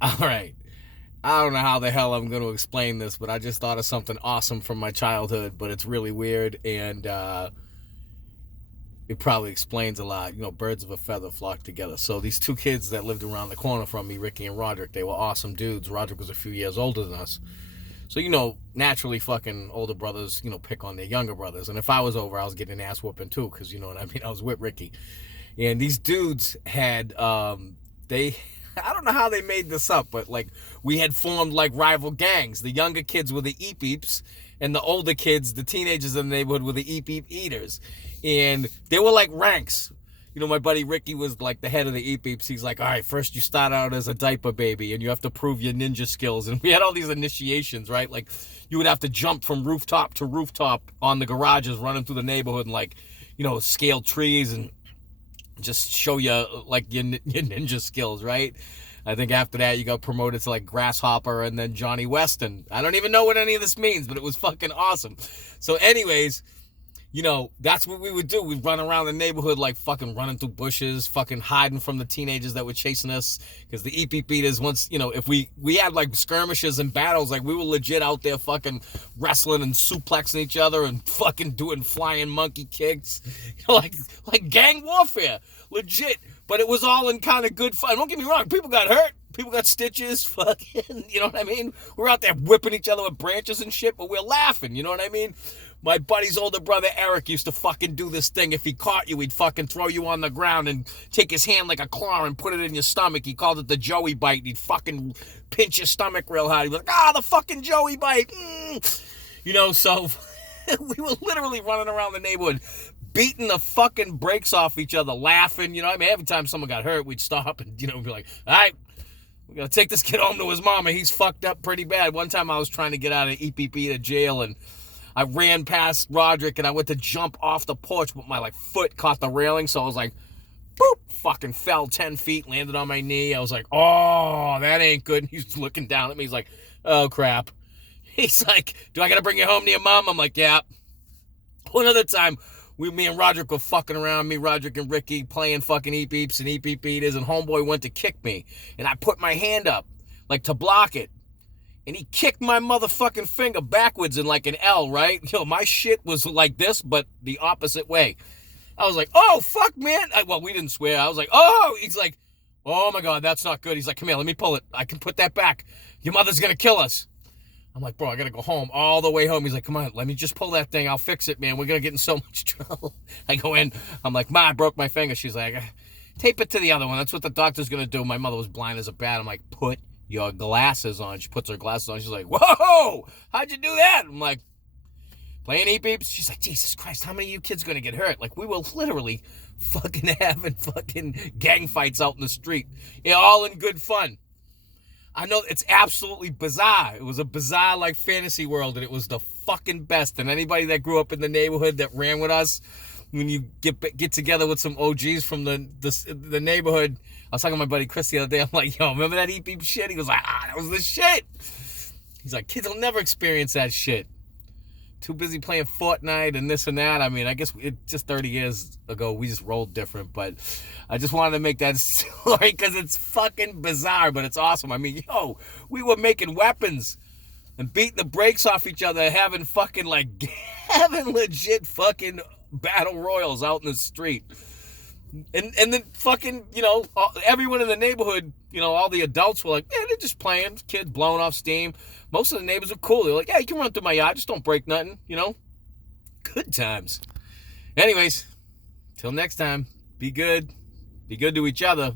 All right. I don't know how the hell I'm going to explain this, but I just thought of something awesome from my childhood, but it's really weird and it probably explains a lot. You know, birds of a feather flock together. So these two kids that lived around the corner from me, Ricky and Roderick, they were awesome dudes. Roderick was a few years older than us. So, naturally fucking older brothers, pick on their younger brothers. And if I was over, I was getting an ass whooping too, because you know what I mean? I was with Ricky. And these dudes had, they, I don't know how they made this up, but like we had formed like rival gangs. The younger kids were the Eep Eeps, and the older kids, the teenagers in the neighborhood, were the Eep Eep Eaters. And they were like ranks. My buddy Ricky was like the head of the Eep Eeps. He's like, all right, first you start out as a diaper baby and you have to prove your ninja skills. And we had all these initiations, right? Like you would have to jump from rooftop to rooftop on the garages running through the neighborhood and like, scale trees and just show you like your ninja skills, right? I think after that you got promoted to like Grasshopper and then Johnny Weston. I don't even know what any of this means, but it was fucking awesome. So anyways, that's what we would do. We'd run around the neighborhood like fucking running through bushes, fucking hiding from the teenagers that were chasing us. Because the EP beaters, once, if we had like skirmishes and battles, like we were legit out there fucking wrestling and suplexing each other and fucking doing flying monkey kicks. Like gang warfare. Legit. But it was all in kind of good fun. Don't get me wrong, people got hurt. People got stitches, fucking, you know what I mean? We're out there whipping each other with branches and shit, but we're laughing, you know what I mean? My buddy's older brother Eric used to fucking do this thing. If he caught you, he'd fucking throw you on the ground and take his hand like a claw and put it in your stomach. He called it the Joey bite. He'd fucking pinch your stomach real hard. He'd be like, the fucking Joey bite. So we were literally running around the neighborhood beating the fucking brakes off each other, laughing. Every time someone got hurt, we'd stop and, be like, all right, we gotta take this kid home to his mama. He's fucked up pretty bad. One time I was trying to get out of EPP to jail and I ran past Roderick and I went to jump off the porch, but my foot caught the railing, so I was like, boop, fucking fell 10 feet, landed on my knee. I was like, oh, that ain't good. And he's looking down at me. He's like, oh crap. He's like, do I gotta bring you home to your mom? I'm like, yeah. One other time, me and Roderick were fucking around, me, Roderick, and Ricky playing fucking Eep Eeps and Eep Eep Eaters, and homeboy went to kick me. And I put my hand up, like to block it. And he kicked my motherfucking finger backwards in like an L, right? My shit was like this, but the opposite way. I was like, oh, fuck, man. Well, we didn't swear. I was like, oh. He's like, oh, my God, that's not good. He's like, come here, let me pull it. I can put that back. Your mother's going to kill us. I'm like, bro, I got to go home, all the way home. He's like, come on, let me just pull that thing. I'll fix it, man. We're going to get in so much trouble. I go in. I'm like, Ma, I broke my finger. She's like, tape it to the other one. That's what the doctor's going to do. My mother was blind as a bat. I'm like, put your glasses on. She puts her glasses on. She's like, whoa, how'd you do that? I'm like, playing Eep Eeps. She's like, Jesus Christ, how many of you kids going to get hurt? Like, we were literally fucking having fucking gang fights out in the street. All in good fun. I know it's absolutely bizarre. It was a bizarre like fantasy world, and it was the fucking best. And anybody that grew up in the neighborhood that ran with us, when you get together with some OGs from the neighborhood, I was talking to my buddy Chris the other day. I'm like, yo, remember that EP shit? He goes like, that was the shit. He's like, kids will never experience that shit. Too busy playing Fortnite and this and that. I mean, I guess just 30 years ago, we just rolled different. But I just wanted to make that story because it's fucking bizarre, but it's awesome. I mean, we were making weapons and beating the brakes off each other, having fucking having legit fucking battle royals out in the street. And then fucking, everyone in the neighborhood, all the adults were like, yeah, they're just playing, kids blowing off steam. Most of the neighbors are cool. They're like, yeah, you can run through my yard, just don't break nothing, Good times. Anyways, till next time, be good to each other.